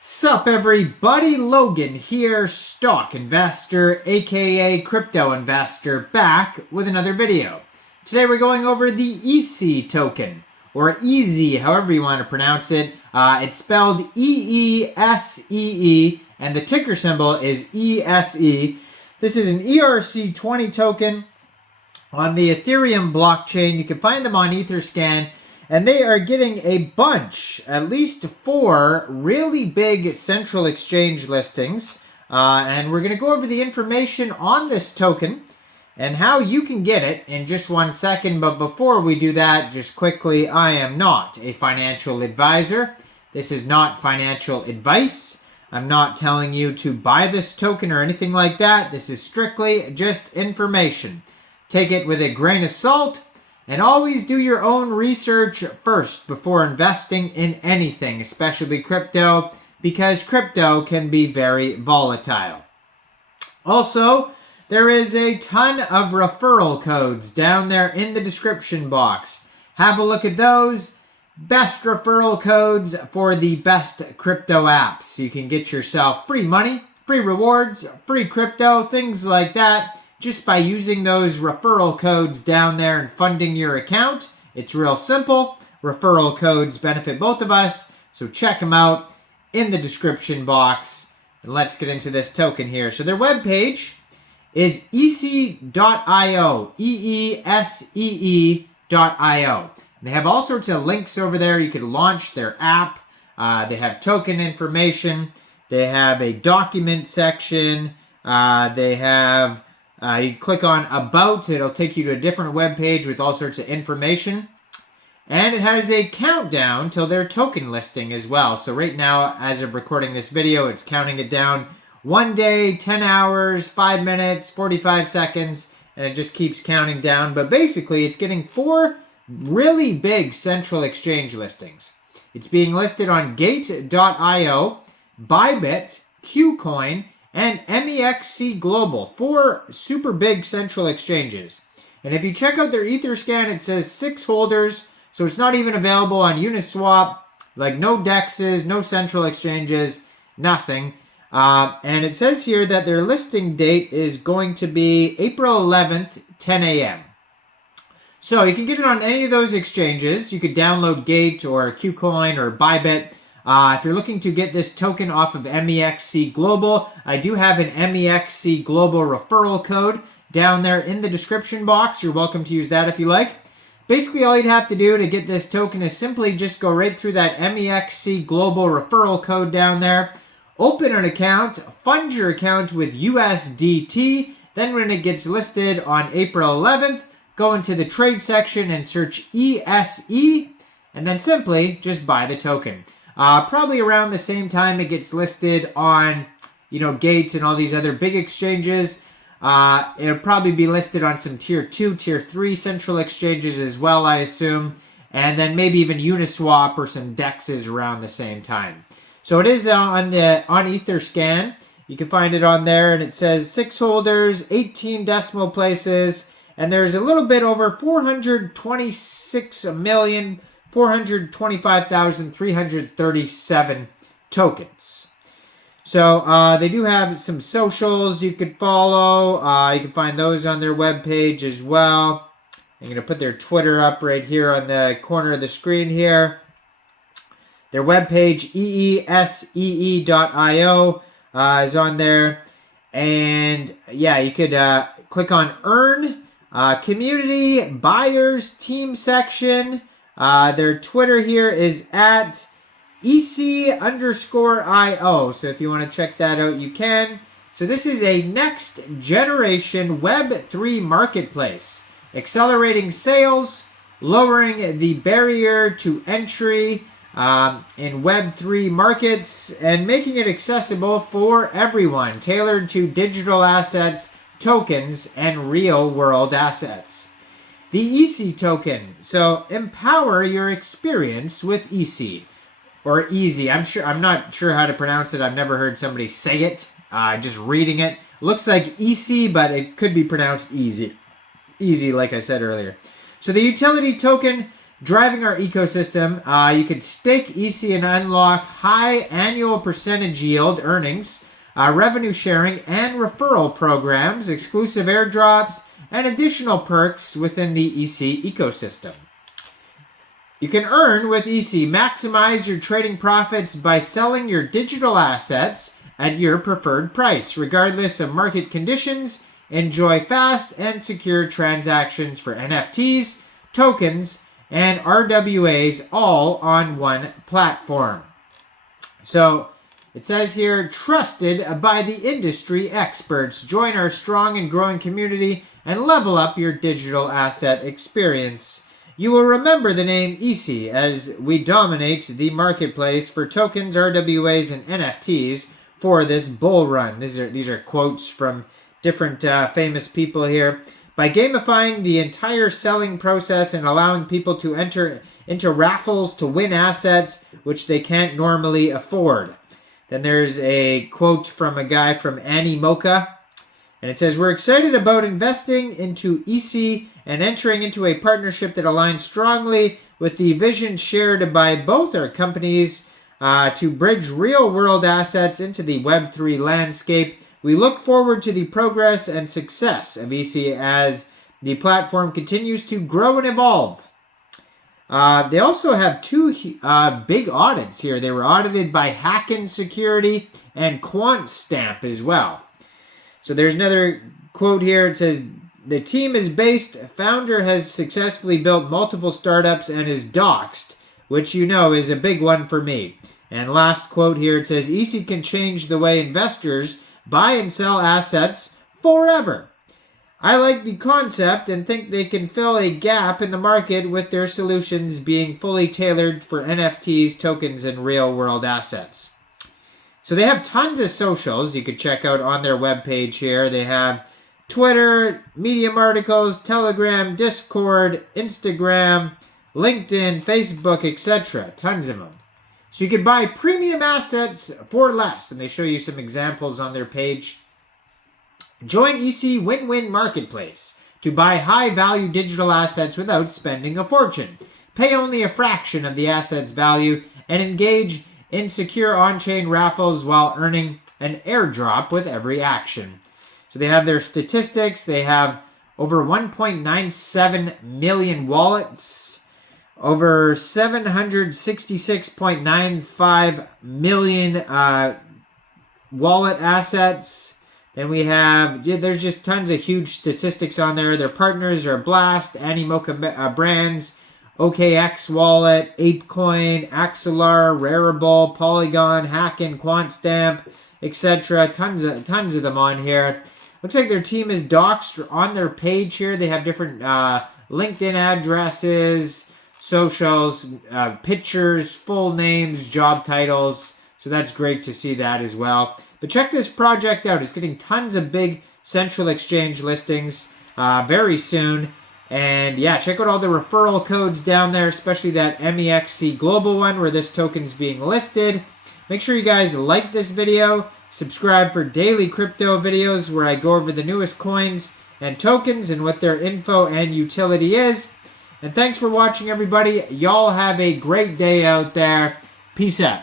Sup everybody, Logan here, stock investor aka crypto investor, back with another video. Today we're going over the Eesee token, or Eesee, however you want to pronounce it. It's spelled E-E-S-E-E, and the ticker symbol is ESE. This is an ERC20 token on the Ethereum blockchain. You can find them on Etherscan. And they are getting a bunch, at least 4 really big central exchange listings. And we're going to go over the information on this token and how you can get it in just 1 second. But before we do that, just quickly, I am not a financial advisor. This is not financial advice. I'm not telling you to buy this token or anything like that. This is strictly just information. Take it with a grain of salt. And always do your own research first before investing in anything, especially crypto, because crypto can be very volatile. Also, there is a ton of referral codes down there in the description box. Have a look at those. Best referral codes for the best crypto apps. You can get yourself free money, free rewards, free crypto, things like that, just by using those referral codes down there and funding your account. It's real simple. Referral codes benefit both of us, so check them out in the description box. And let's get into this token here. So their webpage is eesee.io, E-E-S-E-E.io. They have all sorts of links over there. You can launch their app. They have token information. They have a document section. They have you click on About, it'll take you to a different web page with all sorts of information. And it has a countdown till their token listing as well. So right now, as of recording this video, it's counting it down 1 day, 10 hours, 5 minutes, 45 seconds, and it just keeps counting down. But basically, it's getting 4 really big central exchange listings. It's being listed on Gate.io, Bybit, Kucoin, and Mexc Global, 4 super big central exchanges. And if you check out their Etherscan, it says 6 holders, so it's not even available on Uniswap, like no DEXs, no central exchanges, nothing. And it says here that their listing date is going to be April 11th, 10 a.m. So you can get it on any of those exchanges. You could download Gate or Kucoin or Bybit. If you're looking to get this token off of Mexc Global, I do have an Mexc Global referral code down there in the description box. You're welcome to use that if you like. Basically, all you'd have to do to get this token is simply just go right through that Mexc Global referral code down there, open an account, fund your account with USDT. Then when it gets listed on April 11th, go into the trade section and search ESE, and then simply just buy the token. Probably around the same time it gets listed on, Gates and all these other big exchanges. It'll probably be listed on some tier 2, tier 3 central exchanges as well, I assume. And then maybe even Uniswap or some DEXs around the same time. So it is on Etherscan. You can find it on there, and it says 6 holders, 18 decimal places, and there's a little bit over 426,425,337 tokens. So they do have some socials you could follow. You can find those on their webpage as well. I'm going to put their Twitter up right here on the corner of the screen here. Their webpage, eesee.io, is on there. And yeah, you could click on Earn, Community, Buyers, Team section. Their Twitter here is at Eesee_IO. So if you want to check that out, you can. So this is a next generation Web3 marketplace, accelerating sales, lowering the barrier to entry in Web3 markets, and making it accessible for everyone, tailored to digital assets, tokens, and real-world assets. The Eesee token. So empower your experience with Eesee, or Eesee. I'm not sure how to pronounce it. I've never heard somebody say it. Just reading it. Looks like Eesee, but it could be pronounced Eesee. Eesee, like I said earlier. So the utility token driving our ecosystem. You could stake Eesee and unlock high annual percentage yield earnings, revenue sharing and referral programs, exclusive airdrops, and additional perks within the Eesee ecosystem. You can earn with Eesee. Maximize your trading profits by selling your digital assets at your preferred price, regardless of market conditions. Enjoy fast and secure transactions for NFTs, tokens, and RWAs all on one platform. So it says here, trusted by the industry experts. Join our strong and growing community and level up your digital asset experience. You will remember the name Eesee as we dominate the marketplace for tokens, RWAs, and NFTs for this bull run. These are quotes from different famous people here. By gamifying the entire selling process and allowing people to enter into raffles to win assets which they can't normally afford. Then there's a quote from a guy from Annie Mocha. And it says, we're excited about investing into Eesee and entering into a partnership that aligns strongly with the vision shared by both our companies to bridge real-world assets into the Web3 landscape. We look forward to the progress and success of Eesee as the platform continues to grow and evolve. They also have two big audits here. They were audited by KRAKEN Security and QuantStamp as well. So there's another quote here. It says, the team is based, founder has successfully built multiple startups and is doxed, which you know is a big one for me. And last quote here, it says, Eesee can change the way investors buy and sell assets forever. I like the concept and think they can fill a gap in the market with their solutions being fully tailored for NFTs, tokens, and real-world assets. So they have tons of socials you could check out on their webpage here. They have Twitter, Medium articles, Telegram, Discord, Instagram, LinkedIn, Facebook, etc. Tons of them. So you can buy premium assets for less, and they show you some examples on their page. Join Eesee Win-Win Marketplace to buy high-value digital assets without spending a fortune. Pay only a fraction of the asset's value and engage in secure on-chain raffles while earning an airdrop with every action. So they have their statistics. They have over 1.97 million wallets, over 766.95 million wallet assets. Then we have, there's just tons of huge statistics on there. Their partners are Blast, Animoca Brands, OKX Wallet, ApeCoin, Axelar, Rarible, Polygon, KRAKEN, QuantStamp, etc. Tons of them on here. Looks like their team is doxed on their page here. They have different LinkedIn addresses, socials, pictures, full names, job titles. So that's great to see that as well. But check this project out. It's getting tons of big central exchange listings very soon. And yeah, check out all the referral codes down there, especially that Mexc global one where this token's being listed. Make sure you guys like this video. Subscribe for daily crypto videos where I go over the newest coins and tokens and what their info and utility is. And thanks for watching, everybody. Y'all have a great day out there. Peace out.